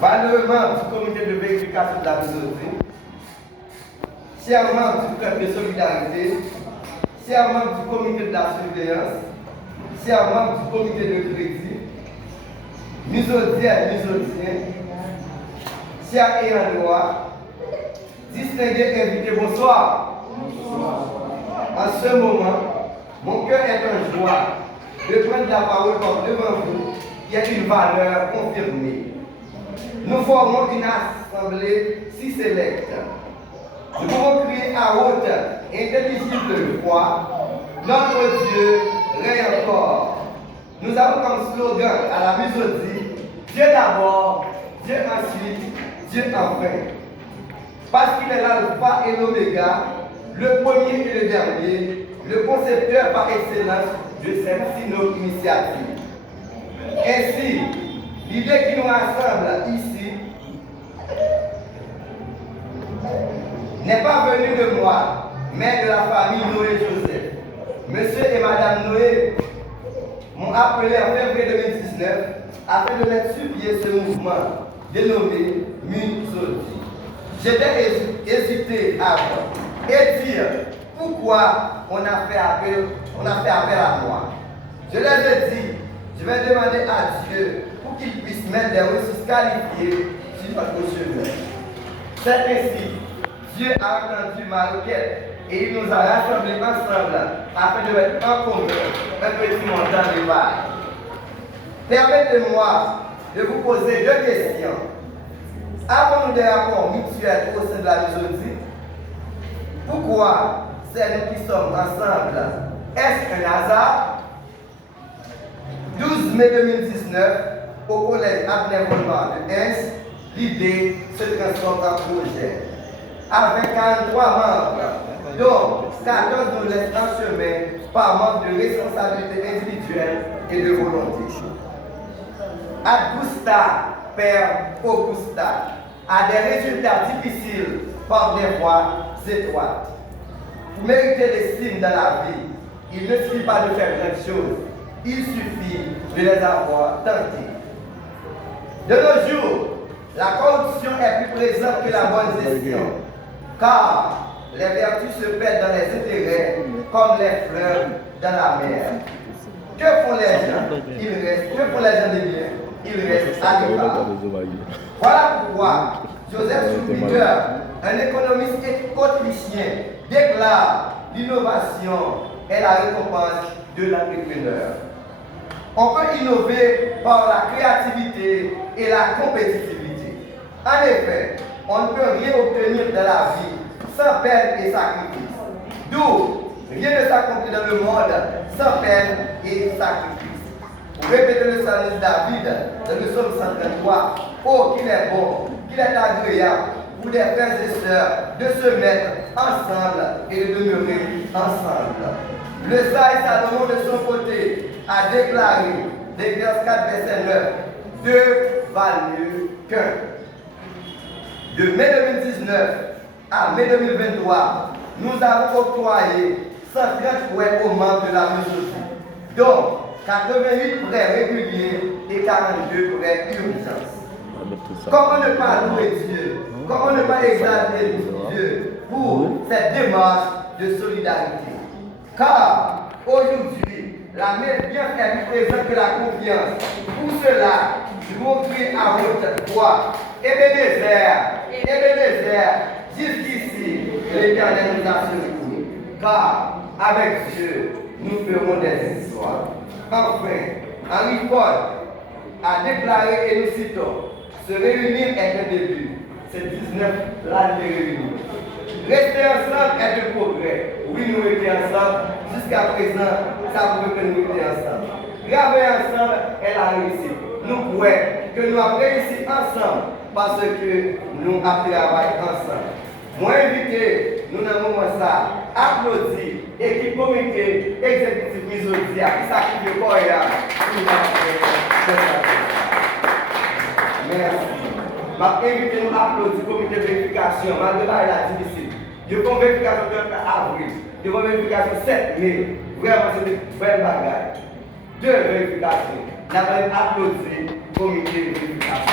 Valeureux membres du comité de vérification de la minorité, chers membres du club de solidarité, chers membres du comité de la surveillance, chers membres du comité de crédit, misodiens, chers ayants droit, distingués invités, bonsoir. En ce moment, mon cœur est en joie de prendre la parole comme devant vous, qui est une valeur confirmée. Nous formons une assemblée si sélecte. Nous pouvons crier à haute, intelligible voix, notre Dieu règne encore. Nous avons comme slogan à la mésodie, Dieu d'abord, Dieu ensuite, Dieu enfin. Parce qu'il est l'alpha et l'oméga, le premier et le dernier, le concepteur par excellence de cette synode initiative. Ainsi, l'idée qui nous rassemble ici n'est pas venue de moi, mais de la famille Noé-Joseph. Monsieur et Madame Noé m'ont appelé en février 2019 afin de mettre sur pied ce mouvement dénommé Muzodi. J'étais hésité avant et dire pourquoi on a fait appel à moi. Je leur ai dit, je vais demander à Dieu pour qu'il puisse mettre des ressources qualifiées sur notre chemin. C'est ainsi, Dieu a entendu ma requête et il nous a rassemblés ensemble afin de mettre en commun un petit montant de part. Permettez-moi de vous poser deux questions. Avons-nous des rapports mutuels au sein de la mésodie? Pourquoi c'est nous qui sommes ensemble? Est-ce un hasard? 12 mai 2019, au collège Abner Volmar de Hens, l'idée se transforme en projet. Avec 43 membres, dont 14 nous laissent en chemin par manque de responsabilité individuelle et de volonté. Augusta perd Augusta a des résultats difficiles par des voies étroites. Pour mériter l'estime dans la vie, il ne suffit pas de faire grandes choses, il suffit de les avoir tentées. De nos jours, la corruption est plus présente que la bonne gestion, car les vertus se perdent dans les intérêts comme les fleurs dans la mer. Que font les gens? Ils restent. Que font les gens de bien? Ils restent à l'écart. Voilà pourquoi Joseph Schumpeter, un économiste autrichien, déclare l'innovation est la récompense de l'entrepreneur. On peut innover par la créativité et la compétitivité. En effet, on ne peut rien obtenir dans la vie sans peine et sacrifice. D'où rien ne s'accomplit dans le monde sans peine et sacrifice. Pour répéter le salut de David dans le psaume 133, oh qu'il est bon, qu'il est agréable pour des frères et sœurs de se mettre ensemble et de demeurer ensemble. Le sage Salomon de son côté a déclaré, d'Exercice 4, verset 9, deux valent mieux qu'un. De mai 2019 à mai 2023, nous avons octroyé 130 prêts aux membres de la mésodie, dont 88 prêts réguliers et 42 prêts urgence. Comment ne pas louer Dieu? Comment ne pas exalter Dieu pour cette démarche de solidarité? Car aujourd'hui, la main bien est plus présente que la confiance. Pour cela, nous devons crier à haute voix. Ebenezer, jusqu'ici, l'Éternel nous a secourus. Car avec Dieu, nous ferons des histoires. Enfin, Henry Ford a déclaré, et nous citons, se réunir est un début. C'est 19 l'année de réunion. Rester ensemble est un progrès. Oui, nous étions ensemble. Jusqu'à présent, ça prouve que nous étions ensemble. Graver ensemble est la réussite. Nous croyons que nous avons réussi ensemble parce que nous avons travaillé ensemble. Moi, invité, nous n'avons pas ça. Applaudis, équipe comité exécutif Mizodi, qui s'active de Koya. Merci. Je vais inviter nous à applaudir le comité de vérification, malgré la difficile. Je vais vérification de avril, je vais vérification 7 mai. Vraiment, c'est une belle bagaille. Deux vérifications. Nous allons applaudir le comité de vérification.